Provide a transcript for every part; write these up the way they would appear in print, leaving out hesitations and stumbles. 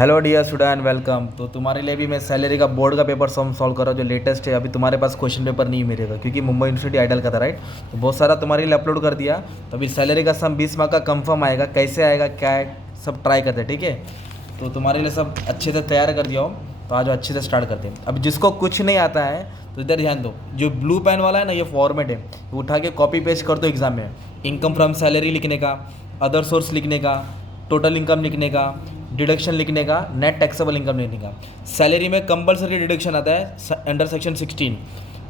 Hello dear student, welcome. तो तुम्हारे लिए भी मैं सैलरी का बोर्ड का पेपर सॉल्व कर रहा हूँ जो लेटेस्ट है। अभी तुम्हारे पास क्वेश्चन पेपर नहीं मिलेगा क्योंकि मुंबई यूनिवर्सिटी आइडल का था, राइट। तो बहुत सारा तुम्हारे लिए अपलोड कर दिया। तो अभी सैलरी का सम 20 मार्क का कंफर्म आएगा, कैसे आएगा क्या है सब ट्राई करते हैं, ठीक है। तो तुम्हारे लिए सब अच्छे से तैयार कर दिया हूँ, तो आज अच्छे से स्टार्ट करते हैं। अब जिसको कुछ नहीं आता है तो इधर ध्यान दो, जो ब्लू पेन वाला है ना, ये फॉर्मेट है, तो उठा के कॉपी पेस्ट कर दो एग्जाम में। इनकम फ्रॉम सैलरी लिखने का, अदर सोर्स लिखने का, टोटल इनकम लिखने का, डिडक्शन लिखने का, नेट टैक्सेबल इनकम लिखने का। सैलरी में कंपलसरी डिडक्शन आता है अंडर सेक्शन 16,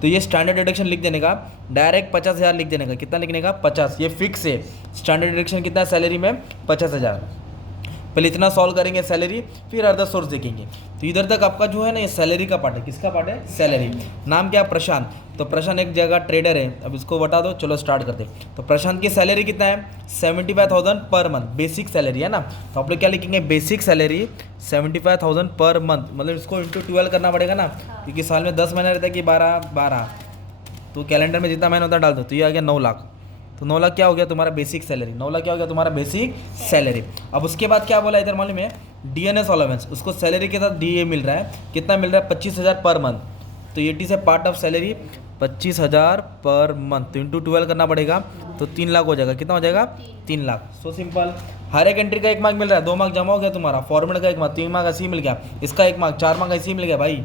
तो ये स्टैंडर्ड डिडक्शन लिख देने का, डायरेक्ट 50,000 लिख देने का। कितना लिखने का? 50। ये फिक्स है। स्टैंडर्ड डिडक्शन कितना है सैलरी में? 50,000। पहले इतना सॉल्व करेंगे सैलरी, फिर अदर सोर्स देखेंगे। तो इधर तक आपका जो है ना, ये सैलरी का पार्ट है। किसका पार्ट है? सैलरी। नाम क्या? प्रशांत। तो प्रशांत एक जगह ट्रेडर है। अब इसको बता दो, चलो स्टार्ट करते। तो प्रशांत की सैलरी कितना है? 75,000 पर मंथ, बेसिक सैलरी है ना। तो आप लोग क्या लिखेंगे? बेसिक सैलरी 75,000 पर मंथ, मतलब इसको इंटू 12 करना पड़ेगा ना, क्योंकि साल में 10 महीने रहता है कि 12 तो कैलेंडर में जितना महीना होता है डाल दो। तो ये आ गया 9 लाख। तो 9 लाख क्या हो गया तुम्हारा बेसिक सैलरी? 9 लाख क्या हो गया तुम्हारा बेसिक सैलरी। अब उसके बाद क्या बोला इधर मालूम है? डीएनएस अलाउंस, उसको सैलरी के साथ डीए मिल रहा है। कितना मिल रहा है? 25,000 पर मंथ। तो ये से part of salary 25,000 per month, तो इंटू 12 करना पड़ेगा, तो 3 लाख हो जाएगा। कितना हो जाएगा? 3 लाख। So simple. हर एक एंट्री का 1 मार्क मिल रहा है, 2 मार्क जमा हो गया तुम्हारा। फॉर्मेट का 1 मार्क, 3 मार्क ऐसे ही मिल गया। इसका 1 मार्क, 4 मार्क ऐसे ही मिल गया भाई।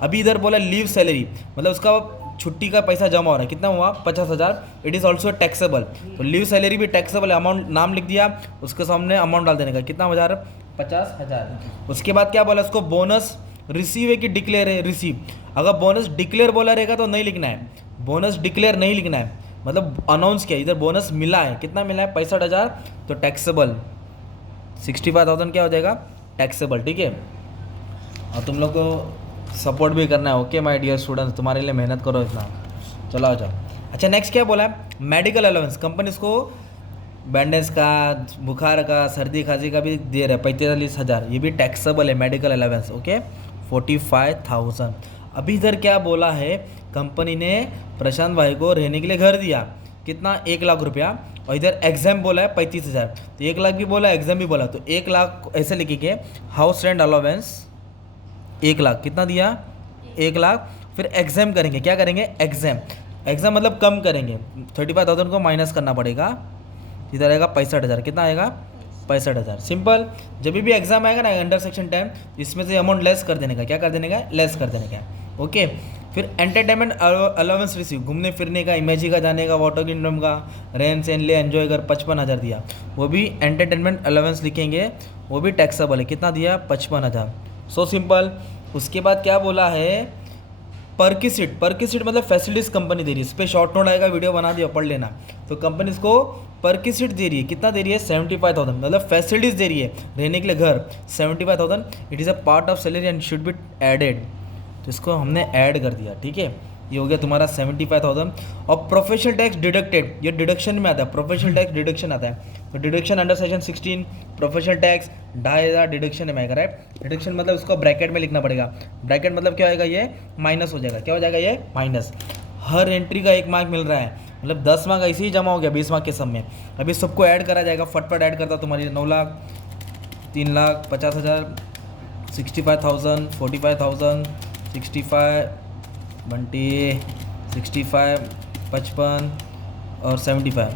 अभी इधर बोला लीव सैलरी, मतलब उसका छुट्टी का पैसा जमा हो रहा है। कितना हुआ? 50,000। It is also taxable. तो लीव सैलरी भी टैक्सेबल अमाउंट, नाम लिख दिया, उसके सामने अमाउंट डाल देने का। कितना हो जा रहा है? 50,000। उसके बाद क्या बोला? उसको बोनस रिसीव है कि डिक्लेयर है? रिसीव। अगर बोनस डिक्लेयर बोला रहेगा तो नहीं लिखना है, बोनस डिक्लेयर नहीं लिखना है, मतलब अनाउंस किया। इधर बोनस मिला है, कितना मिला है? 65,000, तो टैक्सेबल 65,000 क्या हो जाएगा? टैक्सेबल, ठीक है। और तुम लोग को सपोर्ट भी करना है, ओके माय डियर स्टूडेंट्स, तुम्हारे लिए मेहनत करो इतना। चलो आ जाओ। अच्छा, नेक्स्ट क्या बोला है? Medical allowance. कंपनी इसको बैंडेज का, बुखार का, सर्दी खांसी का भी दे रहा है 45,000, ये भी टैक्सेबल है मेडिकल अलाउंस, ओके। 45,000। अभी इधर क्या बोला है? कंपनी ने प्रशांत भाई को रहने के लिए घर दिया। कितना? 1 लाख रुपया। और इधर एग्जाम बोला है 35,000, तो 1 लाख भी बोला, एग्जाम भी बोला, तो 1 लाख ऐसे लिखेंगे। House rent allowance 1 lakh. कितना दिया? 1 लाख। फिर एग्जाम करेंगे, क्या करेंगे? एग्जाम। एग्जाम मतलब कम करेंगे, 35,000 को माइनस करना पड़ेगा। इधर आएगा 65,000। कितना आएगा? 65,000। सिंपल। जब भी एग्जाम आएगा ना अंडर सेक्शन 10, इसमें से अमाउंट लेस कर देने का। क्या कर देने का? लेस कर देने का, ओके। फिर एंटरटेनमेंट अलाउंस रिसीव, घूमने फिरने का, इमेजी का जाने का, वाटर किंगडम का, रेन सेन ले एंजॉय कर, 55,000 दिया, वो भी एंटरटेनमेंट अलाउंस लिखेंगे, वो भी टैक्सेबल है। कितना दिया? 55,000। So simple. उसके बाद क्या बोला है? परकिसिट। परकिसिट मतलब फैसिलिटीज कंपनी दे रही है, इस पर शॉर्ट नोट आएगा, वीडियो बना दिया, पढ़ लेना। तो कंपनी इसको परकिसिट दे रही है। कितना दे रही है? 75,000, मतलब फैसिलिटीज दे रही है, रहने के लिए घर 75,000। It is a part of salary and should be added, तो इसको हमने ऐड कर दिया, ठीक है। ये हो गया तुम्हारा 75,000। और प्रोफेशनल टैक्स डिडक्टेड, ये डिडक्शन में आता है, प्रोफेशनल टैक्स डिडक्शन आता है। तो deduction under section 16, professional tax 2,500 deduction में आएगा, राइट। डिडक्शन मतलब उसको ब्रैकेट में लिखना पड़ेगा। ब्रैकेट मतलब क्या होगा? ये माइनस हो जाएगा। क्या हो जाएगा? ये माइनस। हर एंट्री का 1 मार्क मिल रहा है, मतलब 10 मार्क ऐसे ही जमा हो गया 20 मार्क के सब में। अभी सबको ऐड करा जाएगा, फटफट ऐड करता तुम्हारी। 9 लाख, 3 लाख, 50,000, 65,000, 45,000, 65, 20, 65, 55 और 75।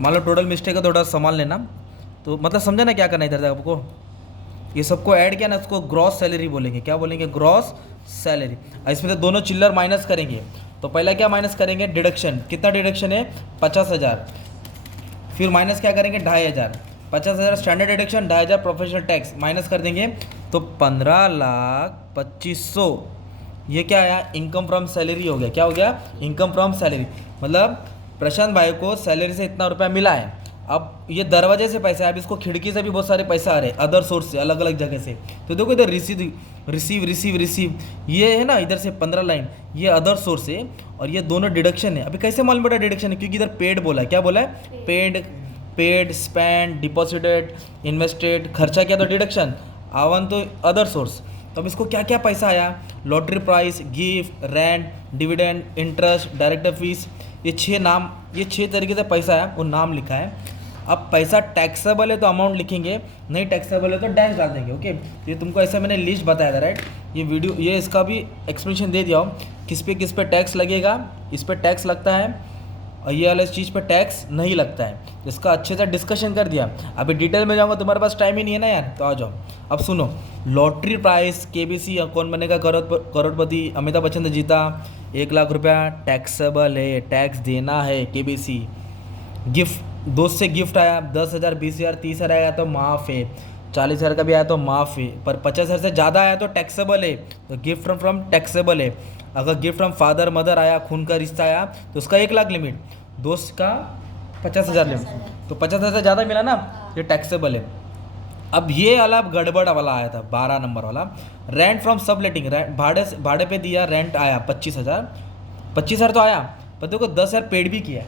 मान लो टोटल मिस्टेक है, थोड़ा संभाल लेना। तो मतलब समझा ना क्या करना है इधर तक आपको? ये सबको ऐड किया ना, इसको ग्रॉस सैलरी बोलेंगे। क्या बोलेंगे? Gross salary. इसमें से दोनों चिल्लर माइनस करेंगे। तो पहला क्या माइनस करेंगे? डिडक्शन। कितना डिडक्शन है? 50,000। फिर माइनस क्या करेंगे? 2,500। 50,000 standard deduction, 2,500 professional tax, minus कर देंगे, तो 15,25,100। ये क्या आया? इनकम फ्रॉम सैलरी हो गया। क्या हो गया? Income from salary. मतलब प्रशांत भाई को सैलरी से इतना रुपया मिला है। अब ये दरवाजे से पैसा है, अब इसको खिड़की से भी बहुत सारे पैसा आ रहे हैं, अदर सोर्स से, अलग अलग जगह से। तो देखो इधर रिसीव रिसीव रिसीव रिसीव, ये है ना, इधर से 15 लाइन, ये अदर सोर्स है, और ये दोनों डिडक्शन है। अभी कैसे मालूम पड़ा डिडक्शन है? क्योंकि इधर पेड बोला है। क्या बोला है? Paid. Paid, spend, deposited, invested, खर्चा किया तो डिडक्शन, आवन तो अदर सोर्स। तो अब इसको क्या क्या पैसा आया? Lottery price, gift, rent, dividend, interest, director fees, ये 6 नाम, ये 6 तरीके से पैसा है, वो नाम लिखा है। अब पैसा टैक्सेबल है तो अमाउंट लिखेंगे, नहीं टैक्सेबल है तो डैश डाल देंगे। ओके, तो ये तुमको ऐसा मैंने लिस्ट बताया था राइट। ये वीडियो ये इसका भी एक्सप्लेनेशन दे दिया हो किस पे टैक्स लगेगा, इस पर टैक्स लगता है और ये वाले चीज़ पे टैक्स नहीं लगता है। तो इसका अच्छे से डिस्कशन कर दिया। अभी डिटेल में जाऊँगा, तुम्हारे पास टाइम ही नहीं है ना यार, तो आ जाओ। अब सुनो, लॉटरी प्राइस केबीसी कौन बनेगा करोड़पति, अमिताभ बच्चन ने जीता 1 लाख रुपया, टैक्सेबल है, टैक्स देना है केबीसी। गिफ्ट, दोस्त से गिफ्ट आया 10,000 20,000 30,000 आया तो माफ़ है, 40,000 का भी आया तो माफ़ है, पर 50,000 से ज़्यादा आया तो टैक्सेबल है, तो गिफ्ट फ्रॉम टैक्सेबल है। अगर गिफ्ट फ्रॉम फादर मदर आया, खून का रिश्ता आया, तो उसका 1 लाख लिमिट, दोस्त का 50,000 लिमिट, तो 50,000 से ज़्यादा मिला ना, ये टैक्सेबल है। अब ये वाला गड़बड़ वाला आया था 12 नंबर वाला, रेंट फ्रॉम सब लेटिंग, भाड़े पे दिया, रेंट आया 25,000 तो आया, पर देखो 10,000 पेड भी किया,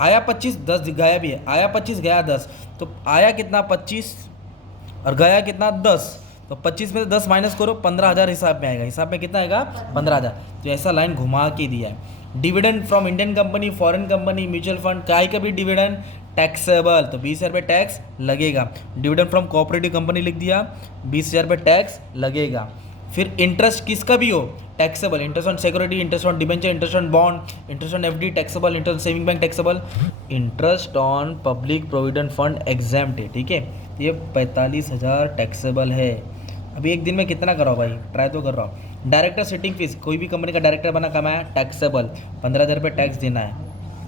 आया 25, 10 गया भी है, आया 25 गया 10, तो आया कितना 25 और गया कितना 10, तो 25 में से 10 माइनस करो, 15,000 हिसाब में आएगा। हिसाब में कितना आएगा 15,000। तो ऐसा लाइन घुमा के दिया है। Dividend from Indian company, foreign company, mutual fund, काय का भी डिविडेंड टैक्सेबल, तो 20,000 रुपये टैक्स लगेगा। डिविडेंड फ्रॉम कोऑपरेटिव कंपनी लिख दिया, 20,000 रुपये टैक्स लगेगा। फिर इंटरेस्ट किसका भी हो taxable, interest on security, interest on debenture, interest on bond, interest on FD taxable, interest saving bank taxable, interest on public provident fund exempt है। ठीक है, ये 45,000 टैक्सेबल है। अभी एक दिन में कितना कर रहा हूँ भाई, ट्राई तो कर रहा हूँ। डायरेक्टर सिटिंग फीस, कोई भी कंपनी का डायरेक्टर बना कमाया टैक्सेबल, 15,000 रुपये टैक्स देना है।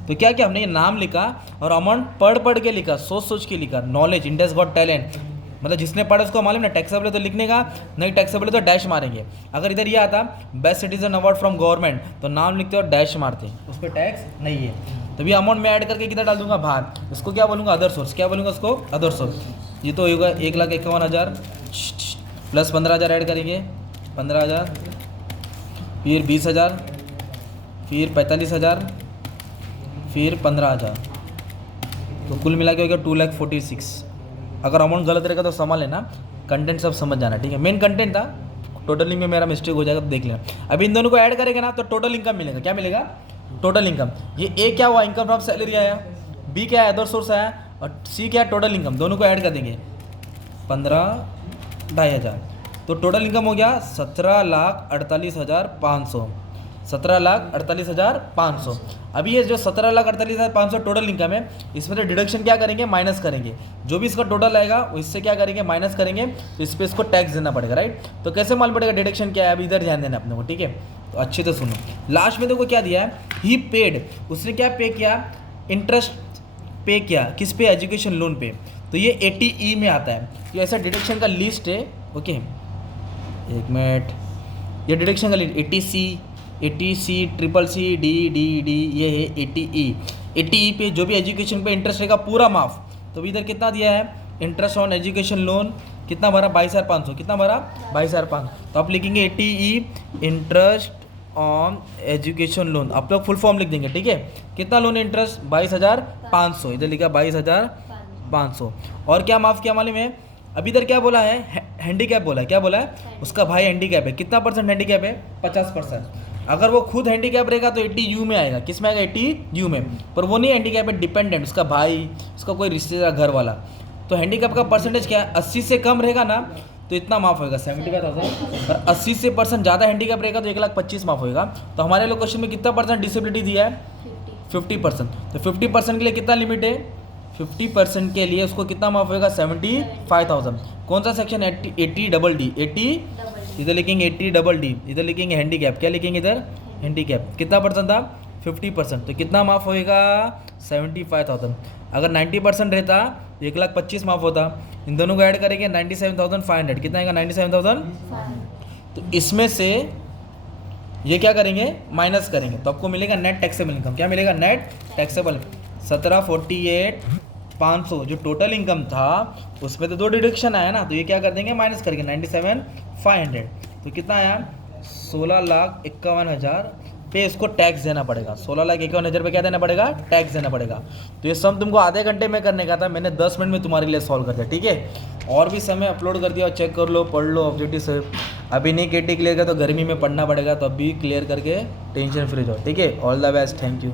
तो क्या क्या हमने ये नाम लिखा और अमाउंट पढ़ के लिखा, सोच के लिखा। नॉलेज, इंडस गॉट टैलेंट, मतलब जिसने पढ़ा उसको मालूम ना, टैक्सेबल है तो लिखने का, नहीं टैक्सेबल है तो डैश मारेंगे। अगर इधर ये आता best citizen award from government, तो नाम लिखते और डैश मारते, उस पर टैक्स नहीं है। तभी अमाउंट में ऐड करके किधर डाल दूंगा बाहर, इसको क्या बोलूँगा अदर सोर्स, क्या बोलूँगा उसको अदर सोर्स। ये तो होगा 1,51,000 प्लस 15,000 ऐड करेंगे, 15,000, फिर 20,000, फिर 45,000, फिर 15,000, तो कुल मिला के हो गया 2,46,000। अगर अमाउंट गलत रहेगा तो समझ लेना, कंटेंट सब समझ जाना। ठीक है, मेन कंटेंट था, टोटलिंग में मेरा मिस्टेक हो जाएगा तो देख लेना। अभी इन दोनों को ऐड करेंगे ना तो टोटल इनकम मिलेगा। क्या मिलेगा, टोटल इनकम। ये ए क्या हुआ, इनकम फ्रॉम सैलरी आया, बी क्या है अदर सोर्स आया, और सी क्या है टोटल इनकम। दोनों को ऐड कर देंगे 15,500, तो टोटल इनकम हो गया 17,48,500, 17,48,500। अभी ये जो 17,48,500 टोटल इनकम है, इसमें तो डिडक्शन क्या करेंगे, माइनस करेंगे। जो भी इसका टोटल आएगा इससे क्या करेंगे, माइनस करेंगे, तो इस पर इसको टैक्स देना पड़ेगा राइट। तो कैसे मालूम पड़ेगा डिडक्शन क्या है, अभी इधर ध्यान देना अपने को। ठीक है, तो अच्छे से सुनो। लास्ट में देखो क्या दिया है, ही पेड, उसने क्या पे किया, इंटरेस्ट पे किया, किस पे, एजुकेशन लोन पे, तो ये 80E में आता है। तो ऐसा डिडक्शन का लिस्ट है। ओके, एक मिनट, ये डिडक्शन का लिस्ट 80C, CCC, DD, ये है 80E पे जो भी एजुकेशन पे इंटरेस्ट रहेगा पूरा माफ। तो इधर कितना दिया है, इंटरेस्ट ऑन एजुकेशन लोन कितना भरा, 22,500, कितना भरा 22,500। तो आप लिखेंगे 80E interest on education loan, आप लोग फुल फॉर्म लिख देंगे। ठीक है, कितना लोन इंटरेस्ट 22,500, इधर लिखा 22,500। और क्या माफ़ किया मालूम है, अभी इधर क्या बोला है, हैंडीकैप बोला है। क्या बोला है, उसका भाई हैंडीकैप है, कितना % हैंडीकैप है, 50%। अगर वो खुद हैंडीकैप रहेगा तो 80U में आएगा, किस में आएगा 80U में, पर वो नहीं हैंडीकैप है, डिपेंडेंट, उसका भाई, उसका कोई रिश्तेदार घर वाला। तो हैंडीकैप का परसेंटेज क्या है, 80 से कम रहेगा ना तो इतना माफ होगा 75,000, और 80 से % ज़्यादा हैंडीकैप रहेगा तो 1,25,000 माफ होगा। तो हमारे लोग क्वेश्चन में कितना % डिसेबिलिटी दिया है, 50%। तो 50% के लिए कितना लिमिट है, 50% के लिए उसको कितना माफ होगा, 75,000। कौन सा सेक्शन, 80DD, 80, इधर लिखेंगे 80DD, इधर लिखेंगे हैंडीकैप, क्या लिखेंगे इधर हैंडीकैप, कितना % था 50%, तो कितना माफ होएगा 75,000। अगर 90% रहता तो 1,25,000 माफ होता। इन दोनों को ऐड करेंगे 97,500, कितना आएगा 97,000। तो इसमें से ये क्या करेंगे, माइनस करेंगे, तो आपको मिलेगा नेट टैक्सेबल इनकम। क्या मिलेगा, नेट टैक्सेबल 17,48,500 जो टोटल इनकम था उसमें तो 2 डिडक्शन आया ना, तो ये क्या कर देंगे, माइनस करेंगे 97,500। तो कितना आया 16,51,000 पे इसको टैक्स देना पड़ेगा। 16,51,000 पे क्या देना पड़ेगा, टैक्स देना पड़ेगा। तो ये सम तुमको आधे घंटे में करने का था, मैंने 10 मिनट में तुम्हारे लिए सॉल्व कर दिया। ठीक है, और भी समय अपलोड कर दिया, चेक कर लो, पढ़ लो ऑब्जेक्टिव से। अभी नहीं केटी क्लियर कर तो गर्मी में पढ़ना पड़ेगा, तो अभी क्लियर करके टेंशन फ्री जाओ। ठीक है, all the best, thank you.